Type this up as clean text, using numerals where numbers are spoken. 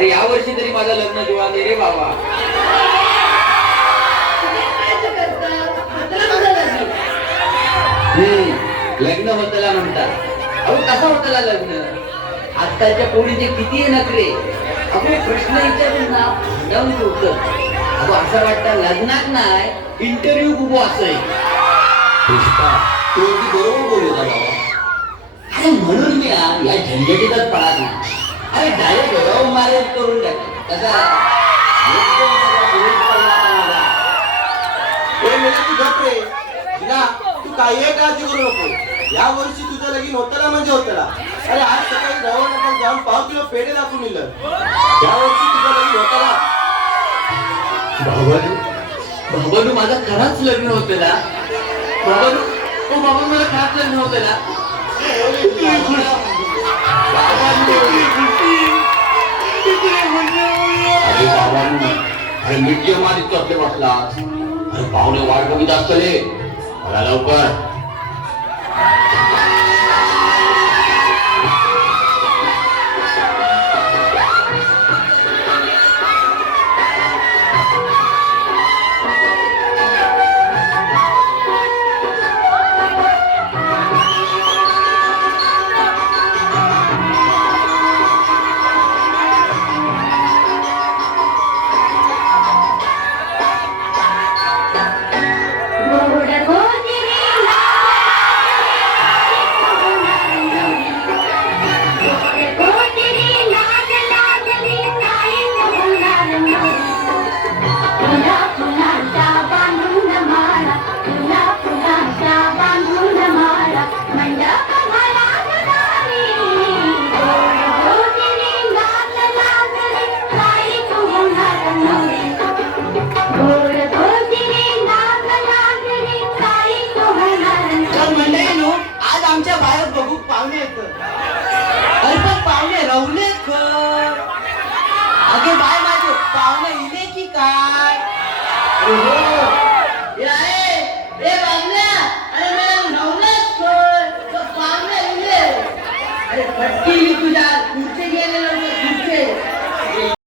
अरे या वर्षी तरी माझं लग्न जुळा दे रे बाबा. लग्न होतला म्हणतात. अहो कसं होतला लग्न? आजकालच्या पोरीचे किती नखरे. अहो प्रश्न विचारून ना जाऊन ठेवतं. अहो असं वाटतं लग्नात नाही इंटरव्ह्यू खूप असं पुष्पा तू बरोबर बोलू का बाबा. अरे म्हणून मी या झंझटीतच पडा नाही. अरे डायरेक्ट लव्ह मॅरेज करून टाक. कसा तू काही काळजी करू नको. या वर्षी तुझं लगीन होतला म्हणजे होतला. अरे आज सकाळी जाऊन जाऊन 5 किलो पेढे दाखवून दिलं. या वर्षी तुझं लगीन होतला. बाबानू माझं खरंच लग्न होतला. बाबानू ओ बाबा मला खरंच लग्न होतला. अरे बाबांनी अरे मिठी मारित असले बसला. अरे पाहुणे वाट बघित असतले. मला लवकर पाहुणे इले की काय.